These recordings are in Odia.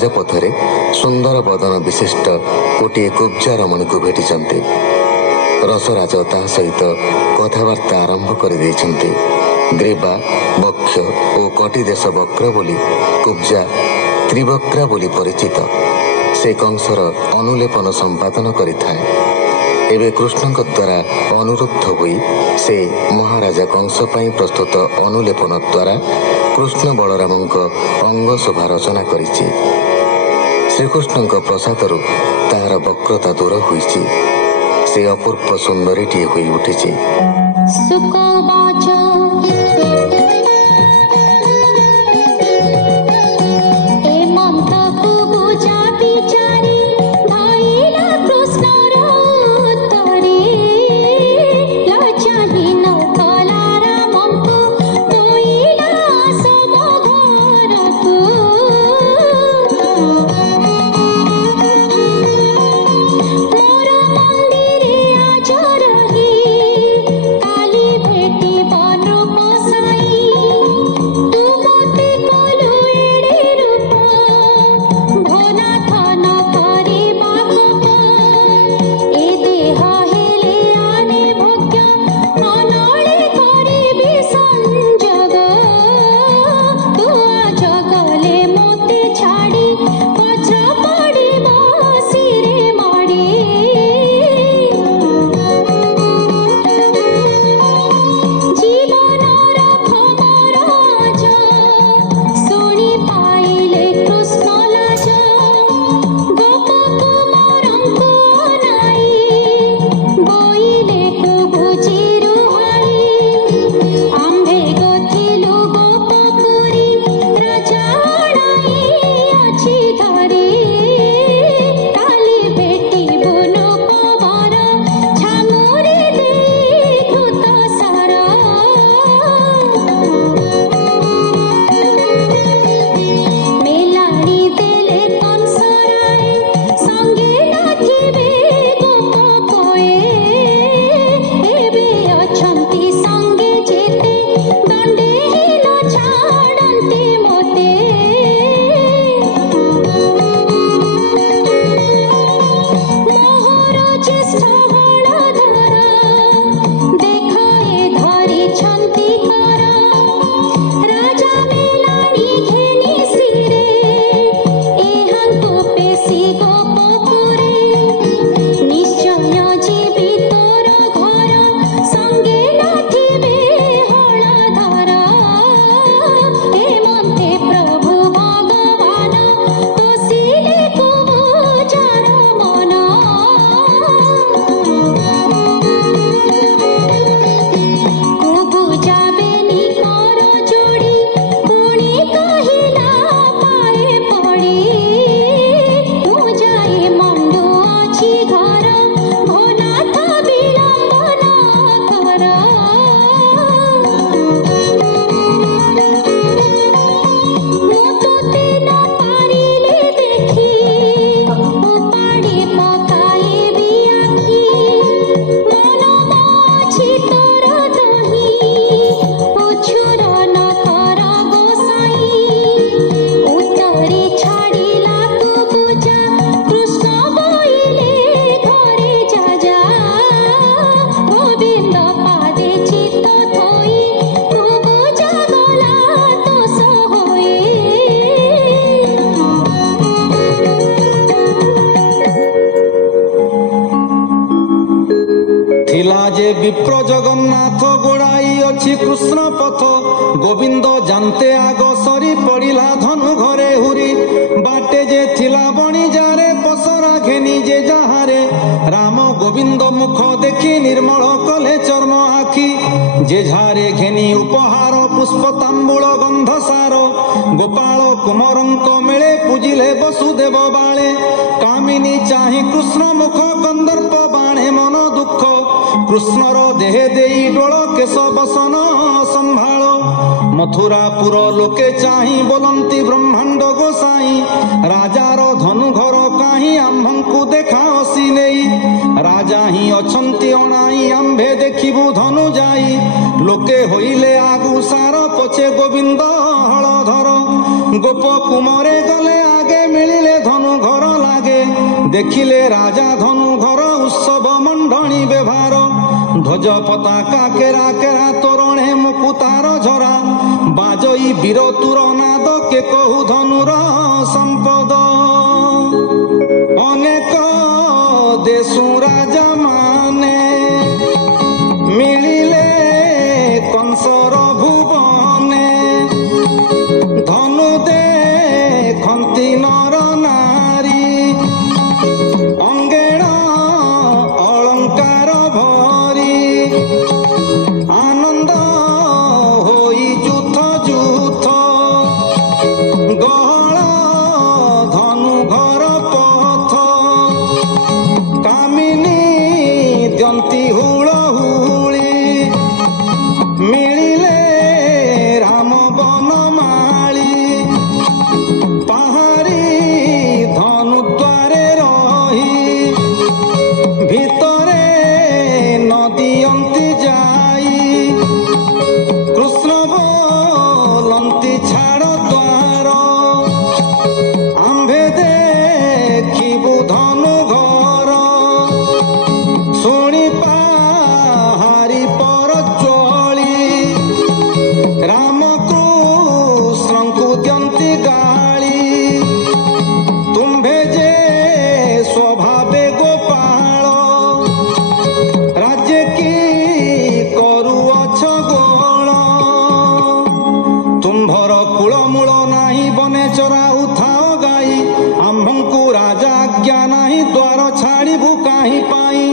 राजपथरे सुंदर बदन विशिष्ट गोटे कुब्जा रमणी को भेटिଛନ୍ତି। रसराज ता सहित कथबार्ता आरंभ कर ग्रीवा बक्ष और कटी देश वक्र बोली कुब्जा त्रिवक्रा बोली परिचित से कंसर अनुलेपन संपादन करिथाए। एवं कृष्ण द्वारा अनुरुद्ध हुई से महाराजा कंस पाई प्रस्तुत अनुलेपन द्वारा कृष्ण बलराम अंग शोभा रचना करिछि। श्रीकृष्ण प्रसादरू तार वक्रता दूर हुई से अपूर्व सुंदरीटी हुई उठी। विप्र जगन्नाथ गोड़ाई अच्छी कृष्ण पथ गोविंद जानते आग सरी पड़िला धनु घरे हुरी बाटे जे थिला बणी जारे पसरा घेनी जे जाहारे राम गोविंद मुख देखी निर्मल कले चर्म आखि जे झारे घेनी उपहार पुष्प तांबूल गंध सार गोपाल कुमरंक मेले पूजिले वसुदेव बाळे कामिनी चाहि कृष्ण मुख गंधर्प बाणे मन दुख कृष्णर देहे देई डोल केश बसन संभाल मथुरापुर लोके चाहि बोलंती ब्रह्मांड गोसाई राजार धनु घर काहि आम्भंकु देखा असी नेई राजा ही अछंती अणाई आम्भे देखिबु धनु जाई लोके होइले आगु सार पछे गोविंद हलधर गोप कुमरे गले आगे ମିଳିଲେ ଧନୁ ଘର ଲାଗେ। ଦେଖିଲେ ରାଜା ଧନୁ ଘର ଉତ୍ସବ ମଣ୍ଡଣୀ ବ୍ୟବହାର। ଧ୍ୱଜ ପତାକା କେରା କେରା ତୋରଣେ ମୁକୁତାର ଝରା। ବାଜଇ ବୀର ତୁର ନାଦ କେ କହୁ ଧନୁର ସମ୍ପଦ। ଅନେକ ଦେଶୁ ରାଜା ମାନେ ମିଳିଲେ କଂସର ଭୁବନେ। ଧନୁ ଦେଖନ୍ତି ନର ନାରୀ ଅଙ୍ଗେଣ ଅଳଙ୍କାର ଭରି। ଆନନ୍ଦ ହୋଇ ଯୁଥ ଯୁଥ ଗହଳ ଧନୁ ଘର ପଥ। କାମିନୀ ଦିଅନ୍ତି ହୁଳହୁଳି ମିଳିଲେ ରାମ ବନମାଳି। ପାହାରି ଧନୁ ଦ୍ୱାରେ ରହି ଭିତରେ ନଦିଅନ୍ତି ଯାଇ। କୃଷ୍ଣ ବୋଲନ୍ତି ଛାଡ଼ ଦ୍ୱାର ଆମ୍ଭେ ଦେଖିବୁ ଧନୁ ଘର। ଶୁଣି ପାହାରି ପର ଜ୍ୱଳି ରାମକୃଷ୍ଣଙ୍କୁ ଦିଅନ୍ତି ଗାଳି। ତୁମ୍ଭେ ଯେ ସ୍ୱଭାବେ ଗୋପାଳ ରାଜ୍ୟ କି କରୁଅଛ ଗୋଳ। ତୁମ୍ଭର କୂଳମୂଳ ନାହିଁ ବନେ ଚରାଉଥାଅ ଗାଈ। ଆମ୍ଭଙ୍କୁ ରାଜା ଆଜ୍ଞା ନାହିଁ ଦ୍ୱାର ଛାଡ଼ିବୁ କାହିଁ ପାଇଁ।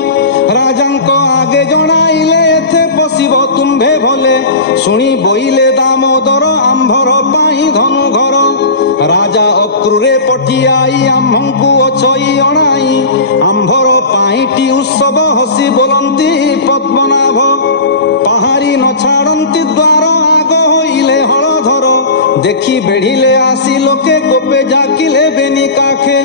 ରାଜାଙ୍କ ଆଗେ ଜଣାଇଲେ ଏଥେ ପଶିବ ତୁମ୍ଭେ ଭଲେ। ଶୁଣି ବୋଇଲେ ଦାମୋଦର ଆମ୍ଭର ପାଇଁ ଧନୁ ଘର। ରାଜା ଅକ୍ରୁରେ ପଠିଆଇ ଆମ୍ଭଙ୍କୁ ଅଛଇ ଅଣାଇ। ଆମ୍ଭର ପାଇଁଟି ଉତ୍ସବ ହସି ବୋଲନ୍ତି ପଦ୍ମନାଭ। ପାହାରି ନ ଛାଡ଼ନ୍ତି ଦ୍ୱାର ଆଗ ହୋଇଲେ ହଳଧର। ଦେଖି ବେଢ଼ିଲେ ଆସି ଲୋକେ କୋପେ ଜାକିଲେ ବେନି କାଖେ।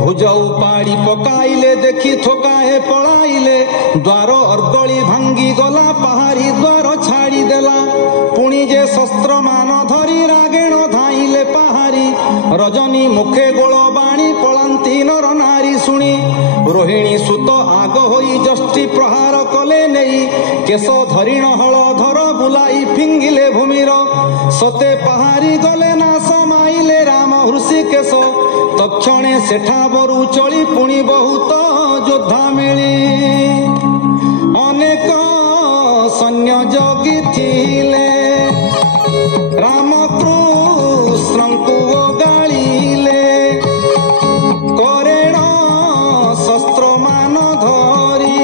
ଭୁଜ ଉପାଡ଼ି ପକାଇଲେ ଦେଖି ଥୋକାଏ ପଳାଇଲେ। ଦ୍ୱାର ଅର୍ଗଳି ଭାଙ୍ଗି ଗଲା ପାହାରି ଦ୍ୱାର ଛାଡ଼ିଦେଲା। ପୁଣି ଯେ ଶସ୍ତ୍ରମାନ ଧରି ରାଗେଣ ଧାଇଲେ ପାହାରି। ରଜନୀ ମୁଖେ ଗୋଳ ବାଣି ପଳାନ୍ତି ନର ନାରୀ ଶୁଣି। ରୋହିଣୀ ସୁତ ଆଗ ହୋଇ ଯଷ୍ଟି ପ୍ରହାର କଲେ ନେଇ। କେଶ ଧରିଣ ହଳଧର ବୁଲାଇ ଫିଙ୍ଗିଲେ ଭୂମିର। ସତେ ପାହାରି ଗଲେ ନା ସମାଇଲେ ରାମ ହୃଷିକେଶ। ତକ୍ଷଣେ ସେଠା ବରୁ ଚଳି ପୁଣି ବହୁତ ଯୋଦ୍ଧା ମିଳି। ଅନେକ ସୈନ୍ୟ ଜଗିଥିଲେ ରାମକୃଷ୍ଣଙ୍କୁ ଓଗାଳିଲେ। କରେଣ ଶସ୍ତ୍ରମାନ ଧରି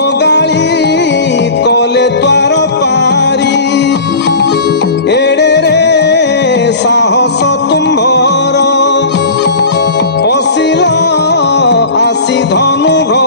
ଓଗାଳି କଲେ ଦ୍ୱାର ପାରି। ଏଡ଼େରେ ସାହସ ତୁମ୍ଭର ପଶିଲ ଆସି ଧନୁ ଘର।